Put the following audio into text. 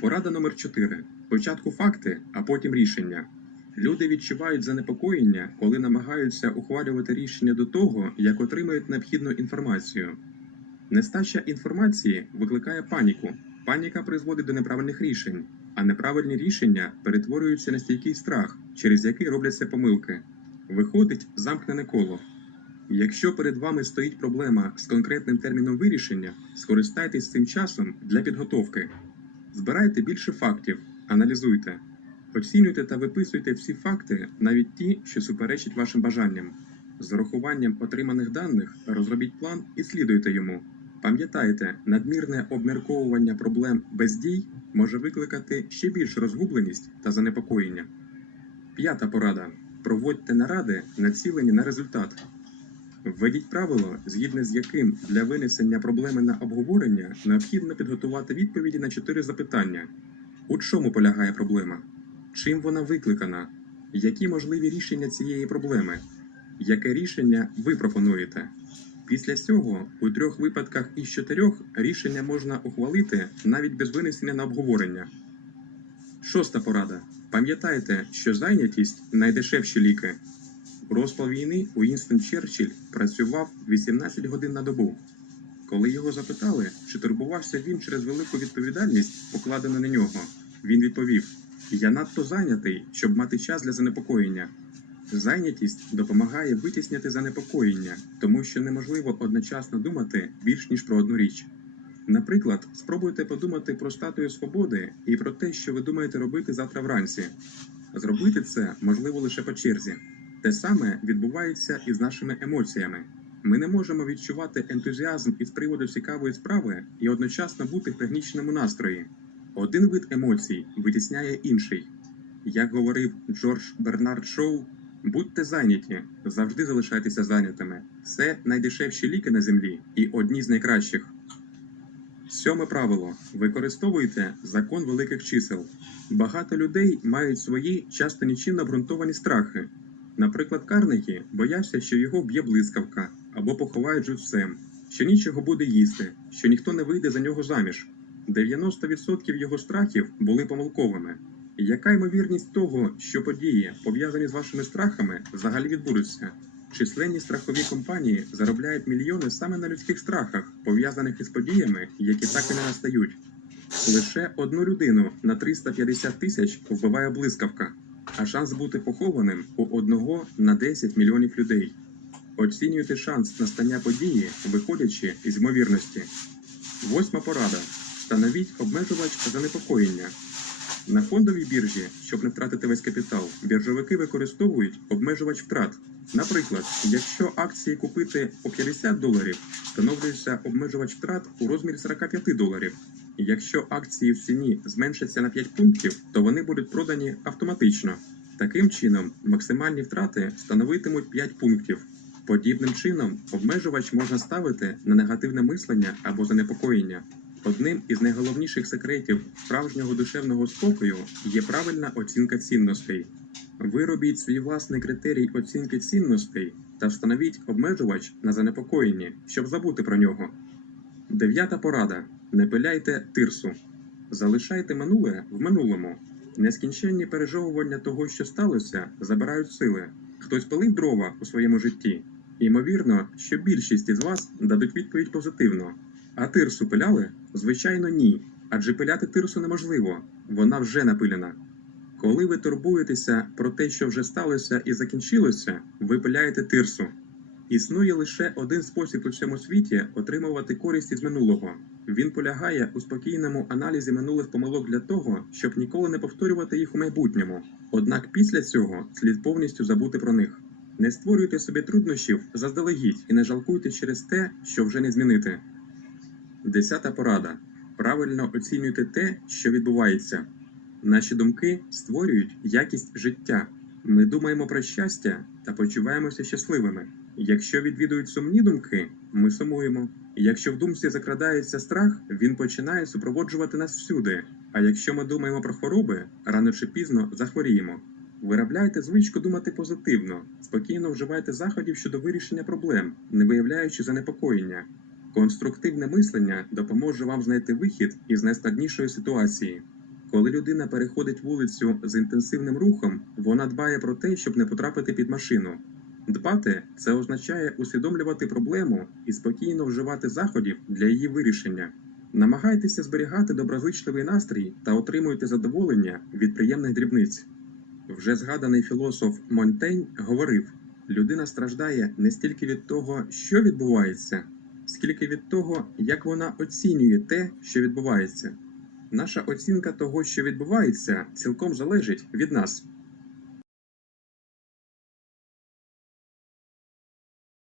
Порада номер 4. Спочатку факти, а потім рішення. Люди відчувають занепокоєння, коли намагаються ухвалювати рішення до того, як отримають необхідну інформацію. Нестача інформації викликає паніку. Паніка призводить до неправильних рішень, а неправильні рішення перетворюються на стійкий страх, через який робляться помилки. Виходить замкнене коло. Якщо перед вами стоїть проблема з конкретним терміном вирішення, скористайтесь цим часом для підготовки. Збирайте більше фактів, аналізуйте, оцінюйте та виписуйте всі факти, навіть ті, що суперечать вашим бажанням. З урахуванням отриманих даних розробіть план і слідуйте йому. Пам'ятайте, надмірне обмірковування проблем без дій може викликати ще більшу розгубленість та занепокоєння. П'ята порада: проводьте наради, націлені на результат. Введіть правило, згідно з яким для винесення проблеми на обговорення необхідно підготувати відповіді на чотири запитання: у чому полягає проблема? Чим вона викликана? Які можливі рішення цієї проблеми? Яке рішення ви пропонуєте? Після цього у трьох випадках із чотирьох рішення можна ухвалити навіть без винесення на обговорення. Шоста порада. Пам'ятайте, що зайнятість найдешевші ліки. Розпал війни Уінстон Черчилль працював 18 годин на добу. Коли його запитали, чи турбувався він через велику відповідальність, покладену на нього, він відповів: Я надто зайнятий, щоб мати час для занепокоєння. Зайнятість допомагає витісняти занепокоєння, тому що неможливо одночасно думати більш ніж про одну річ. Наприклад, спробуйте подумати про статую свободи і про те, що ви думаєте робити завтра вранці. Зробити це можливо лише по черзі. Те саме відбувається і з нашими емоціями. Ми не можемо відчувати ентузіазм із приводу цікавої справи і одночасно бути в пригніченому настрої. Один вид емоцій витісняє інший. Як говорив Джордж Бернард Шоу, будьте зайняті, завжди залишайтеся зайнятими. Це найдешевші ліки на землі і одні з найкращих. Сьоме правило: використовуйте закон великих чисел. Багато людей мають свої часто нічим обґрунтовані страхи. Наприклад, Карнегі боявся, що його вб'є блискавка або поховають живцем, що нічого буде їсти, що ніхто не вийде за нього заміж. 90% його страхів були помилковими. Яка ймовірність того, що події, пов'язані з вашими страхами, взагалі відбудуться? Численні страхові компанії заробляють мільйони саме на людських страхах, пов'язаних із подіями, які так і не настають. Лише одну людину на 350 тисяч вбиває блискавка, а шанс бути похованим у одного на 10 мільйонів людей. Оцінюйте шанс настання події, виходячи із ймовірності. Восьма порада. Встановіть обмежувач занепокоєння. На фондовій біржі, щоб не втратити весь капітал, біржовики використовують обмежувач втрат. Наприклад, якщо акції купити по 50 доларів, встановлюється обмежувач втрат у розмірі 45 доларів. Якщо акції в ціні зменшаться на 5 пунктів, то вони будуть продані автоматично. Таким чином, максимальні втрати становитимуть 5 пунктів. Подібним чином, обмежувач можна ставити на негативне мислення або занепокоєння. Одним із найголовніших секретів справжнього душевного спокою є правильна оцінка цінностей. Виробіть свій власний критерій оцінки цінностей та встановіть обмежувач на занепокоєнні, щоб забути про нього. Дев'ята порада: не пиляйте тирсу. Залишайте минуле в минулому. Нескінченні пережовування того, що сталося, забирають сили. Хтось пилив дрова у своєму житті. Ймовірно, що більшість із вас дадуть відповідь позитивно. А тирсу пиляли? Звичайно, ні. Адже пиляти тирсу неможливо, вона вже напилена. Коли ви турбуєтеся про те, що вже сталося і закінчилося, ви пиляєте тирсу. Існує лише один спосіб у цьому світі отримувати користь із минулого. Він полягає у спокійному аналізі минулих помилок для того, щоб ніколи не повторювати їх у майбутньому. Однак після цього слід повністю забути про них. Не створюйте собі труднощів заздалегідь і не жалкуйте через те, що вже не змінити. Десята порада. Правильно оцінюйте те, що відбувається. Наші думки створюють якість життя. Ми думаємо про щастя та почуваємося щасливими. Якщо відвідують сумні думки, ми сумуємо. Якщо в думці закрадається страх, він починає супроводжувати нас всюди. А якщо ми думаємо про хвороби, рано чи пізно захворіємо. Виробляйте звичку думати позитивно, спокійно вживайте заходів щодо вирішення проблем, не виявляючи занепокоєння. Конструктивне мислення допоможе вам знайти вихід із найскладнішої ситуації. Коли людина переходить вулицю з інтенсивним рухом, вона дбає про те, щоб не потрапити під машину. Дбати це означає усвідомлювати проблему і спокійно вживати заходів для її вирішення. Намагайтеся зберігати доброзичливий настрій та отримуйте задоволення від приємних дрібниць. Вже згаданий філософ Монтень говорив: людина страждає не стільки від того, що відбувається, скільки від того, як вона оцінює те, що відбувається. Наша оцінка того, що відбувається, цілком залежить від нас.